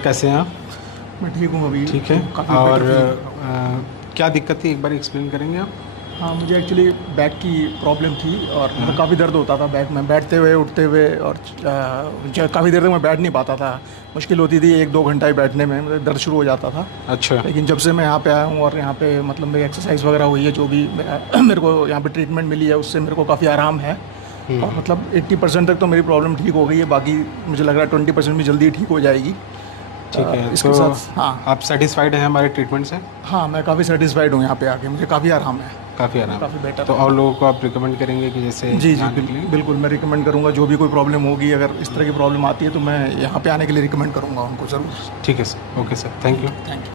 कैसे हैं आप? मैं ठीक हूँ अभी। ठीक है। काफ़ी और better feel। क्या दिक्कत थी, एक बार एक्सप्लेन करेंगे आप? हाँ, मुझे एक्चुअली बैक की प्रॉब्लम थी और मतलब काफ़ी दर्द होता था बैक में, बैठते हुए उठते हुए, और काफ़ी देर तक मैं बैठ नहीं पाता था। मुश्किल होती थी 1-2 घंटा ही बैठने में, मतलब दर्द शुरू हो जाता था। अच्छा। लेकिन जब से मैं यहाँ पे आया हूँ और यहाँ पे मतलब मेरी एक्सरसाइज वगैरह हुई है, जो भी मेरे को यहाँ पे ट्रीटमेंट मिली है, उससे मेरे को काफ़ी आराम है। और मतलब 80% तक तो मेरी प्रॉब्लम ठीक हो गई है, बाकी मुझे लग रहा है 20% भी जल्दी ठीक हो जाएगी। ठीक है, इसके तो साथ हाँ आप सेटिस्फाइड हैं हमारे ट्रीटमेंट से? हाँ, मैं काफ़ी सेटिस्फाइड हूँ यहाँ पे आके, मुझे काफ़ी आराम है। काफ़ी आराम काफ़ी है। बेटर तो है, और हाँ। लोगों को आप रिकमेंड करेंगे कि जैसे जी यहाँ के लिए? बिल्कुल मैं रिकमेंड करूँगा, जो भी कोई प्रॉब्लम होगी, अगर इस तरह की प्रॉब्लम आती है तो मैं यहाँ पे आने के लिए रिकमेंड करूँगा उनको ज़रूर। ठीक है sir, okay sir, thank you. Thank you.